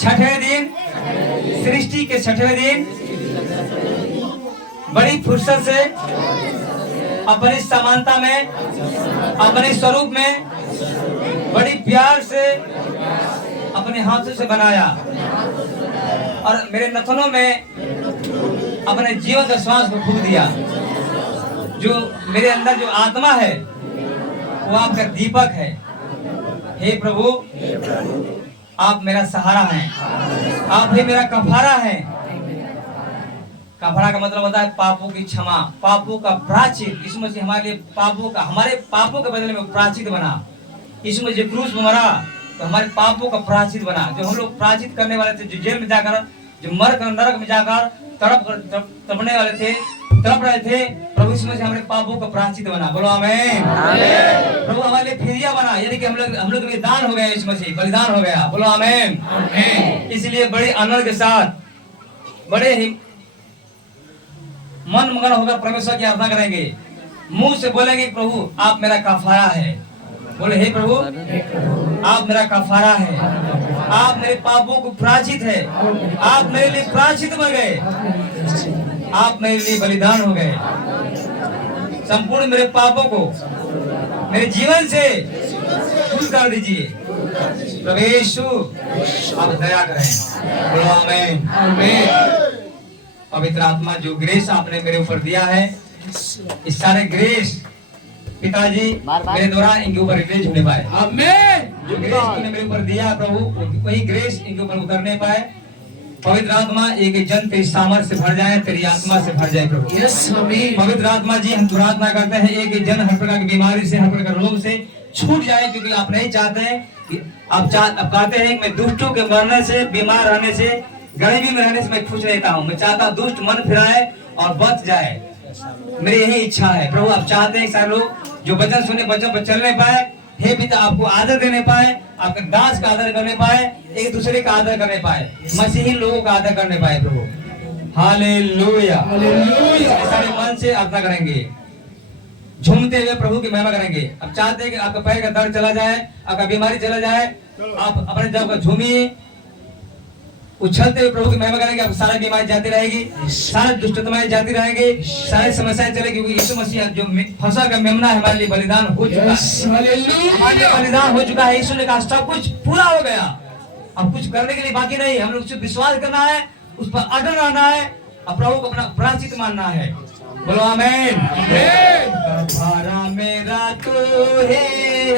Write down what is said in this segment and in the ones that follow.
छठवें दिन, सृष्टि के छठवें दिन बड़ी फुर्सत से अपनी समानता में, अपने स्वरूप में बड़ी प्यार से अपने हाथों से बनाया और मेरे नथनों में अपने जीवन का श्वास को फूंक दिया। जो मेरे अंदर जो आत्मा है वो आपका दीपक है। हे प्रभु, आप मेरा सहारा हैं, आप ही मेरा कफारा है। कफारा का मतलब होता है पापों की क्षमा, पापों का प्रायश्चित। यीशु मसीह हमारे लिए हमारे पापों के बदले में प्रायश्चित बना। यीशु मसीह क्रूस पर मरा तो हमारे पापों का प्रायश्चित बना। जो हम लोग प्रायश्चित करने वाले थे, जो जेल में जाकर, जो मर कर नरक में जाकर तड़पने वाले थे, तड़प रहे थे, प्रभु यीशु मसीह हमारे पापों का प्रायश्चित बना। बोलो आमीन। प्रभु हमारे लिए फिदिया बना, यानी कि हम लोग के लिए दान हो गया, यीशु मसीह बलिदान हो गया। बोलो आमीन। इसलिए बड़े आनंद के साथ, बड़े ही मन मगन होकर परमेश्वर की आराधना करेंगे। मुंह से बोलेंगे प्रभु आप मेरा कफारा है। बोले हे प्रभु, आप मेरा कफारा है, आप मेरे पापों को प्रायश्चित है, आप मेरे लिए प्रायश्चित बन गए, आप मेरे लिए बलिदान हो गए। संपूर्ण मेरे पापों को मेरे जीवन से दूर कर दीजिए। प्रभु यीशु आप दया करें। बोलो आमीन। पवित्र आत्मा, जो ग्रेस आपने मेरे ऊपर दिया है, इस सारे ग्रेस पिताजी मेरे द्वारा इनके ऊपर रिलीज होने पाए। आमीन। जो ग्रेस तूने मेरे ऊपर दिया प्रभु, वही ग्रेस इनके ऊपर उतरने पाए। पवित्र आत्मा, एक जन तेरी सामर्थ से भर जाए, तेरी आत्मा से भर जाए प्रभु। यस आमीन। पवित्र आत्मा जी, हम प्रार्थना करते हैं एक जन हर प्रकार की बीमारी से, हर प्रकार रोग से छूट जाए, क्योंकि आप नहीं चाहते हैं कि आप कहते हैं कि मैं दुष्टों के मरने से, बीमार रहने से, गरीबी में रहने से मैं खुश रहता हूँ। मैं चाहता हूँ दुष्ट मन फिराए और बच जाए। मेरी यही इच्छा है प्रभु। आप चाहते हैं सारे लोग जो वचन सुने, वचन पर चलने पाए। हे पिता, आपको आदर देने पाए, आपके दास का आदर करने पाए, एक दूसरे का आदर करने पाए, मसीही लोगों का आदर करने पाए प्रभु। हालेलुया। सारे मन से आराधना करेंगे, झूमते हुए प्रभु की महिमा करेंगे। अब चाहते हैं कि आपका पैर का दर्द चला जाए, आपका बीमारी चला जाए, आप अपने जब का झूमिए, उछलते हुए प्रभु की महिमा करेंगे। अब सारी बीमारी जाती रहेगी, सारी दुष्टताएं जाती रहेंगी, सारी समस्याएं चलेगी, क्योंकि यीशु मसीह जो फसह का मेमना है, हमारे लिए बलिदान हो चुका है। हमारे लिए बलिदान हो चुका है। यीशु ने कहा सब कुछ पूरा हो गया, अब कुछ करने के लिए बाकी नहीं। हम लोग सिर्फ विश्वास करना है, उस पर अटल रहना है और प्रभु को अपना प्रायश्चित मानना है। बोलो आमीन। कफारा मेरा तू ही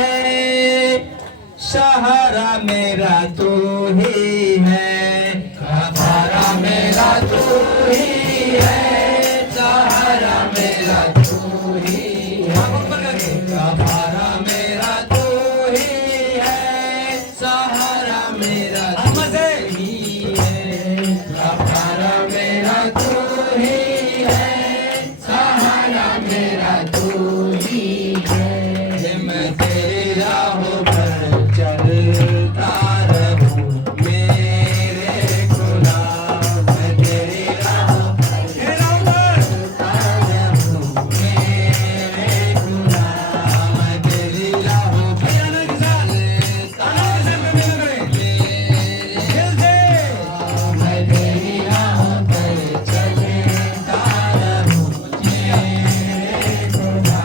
है, सहारा मेरा तू ही है, कफारा मेरा तू ही है, सहारा मेरा तू ही है, कफारा मेरा तू ही है, सहारा मेरा तू ही है, कफारा मेरा तू ही है, सहारा मेरा तू ही है। मैं तेरी राहों पर चलता रहूं, मेरे खुदा, मैं तेरी राहों पर चलता रहूं, मेरे खुदा, मैं तेरी राहों पर चलता रहूं, मैं तेरी राहों पर चलता रहूं, मेरे खुदा।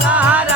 सहारा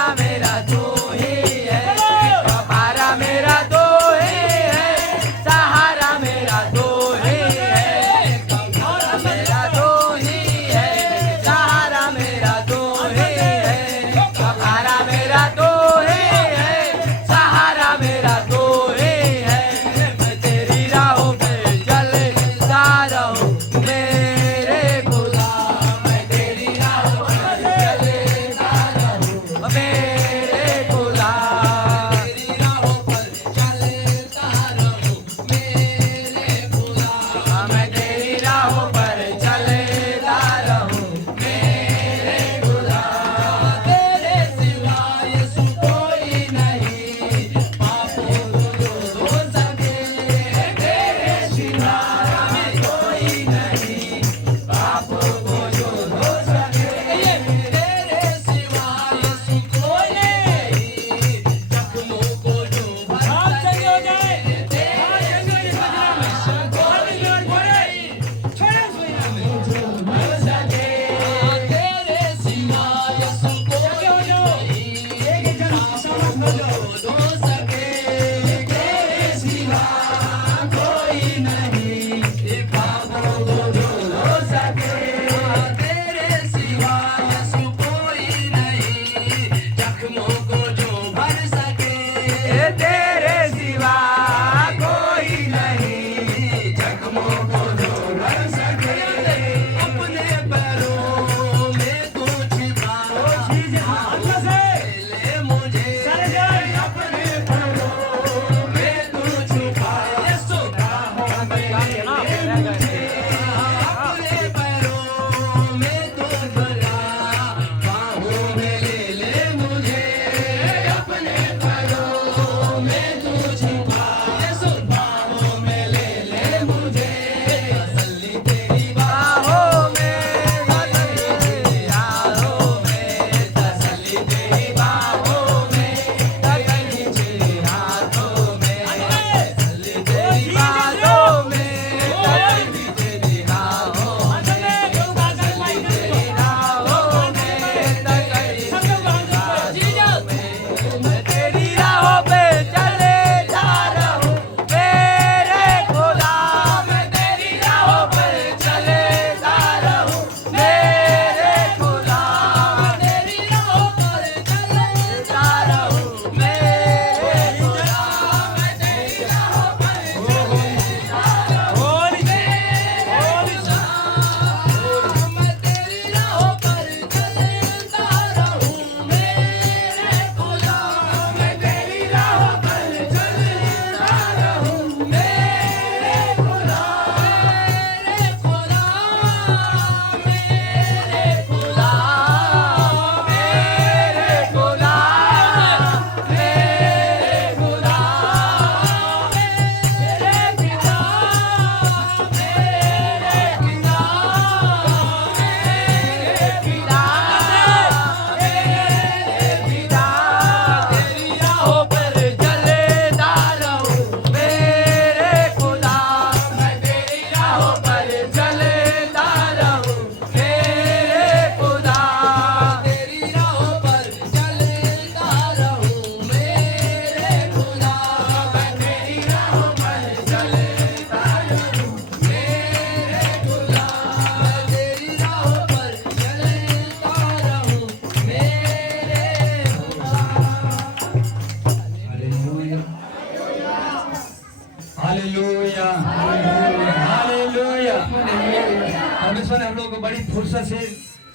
फुर्सत से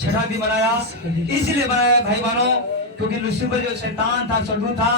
छठा दिन बनाया। इसलिए बनाया भाई बहनों, क्योंकि लूसीफर जो शैतान था, शत्रु था,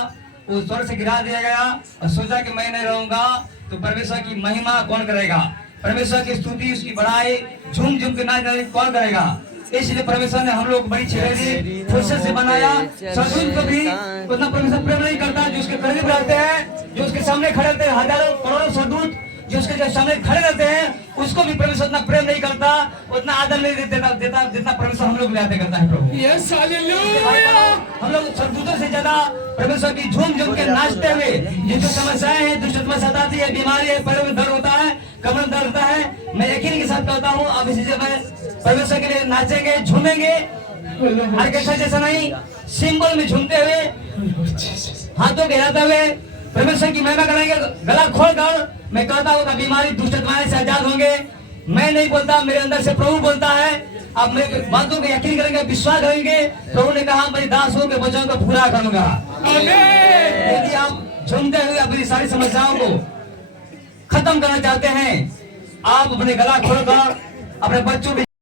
वो स्वर्ग से गिरा दिया गया और सोचा कि मैं नहीं रहूंगा तो परमेश्वर की महिमा कौन करेगा, परमेश्वर की स्तुति, उसकी बड़ाई झूम झूम के नाच कौन करेगा। इसलिए परमेश्वर ने हम लोग बड़ी छेड़ी फुर्सत से बनाया। शत्रु को भी उतना परमेश्वर प्रेम नहीं करता जो उसके करीब रहते हैं, जो उसके सामने खड़े रहते हैं। हजारों करोड़ों शत्रु जो उसके सामने खड़े रहते हैं, उसको भी परमेश्वर उतना प्रेम नहीं करता, उतना आदर नहीं देता जितना परमेश्वर हम लोग याद करता है प्रभु। Yes hallelujah. हम लोग शत्रुओं से ज्यादा परमेश्वर की झूम झूम के नाचते हुए, ये जो समस्याएं हैं, दुष्टता सताती है, बीमारी है, पैरों में दर्द होता है, कमर में दर्द होता है, मैं यकीन के साथ कहता हूँ अब इसी जगह परमेश्वर के लिए नाचेंगे, झूमेंगे। ऑर्केस्ट्रा जैसा नहीं, सिंबल में झूमते हुए, हाथों के हिलाते हुए परमेश्वर की महिमा करेंगे। गला खोलकर मैं कहता हूँ कि बीमारी दुष्टताएं से आजाद होंगे। मैं नहीं बोलता, मेरे अंदर से प्रभु बोलता है। अब मेरे बातों को यकीन करेंगे, विश्वास करेंगे। प्रभु ने कहा मेरी दासों के वचनों को पूरा करूंगा। यदि आप झूमते हुए अपनी सारी समस्याओं को खत्म करना चाहते हैं, आप अपने गला खोलकर अपने बच्चों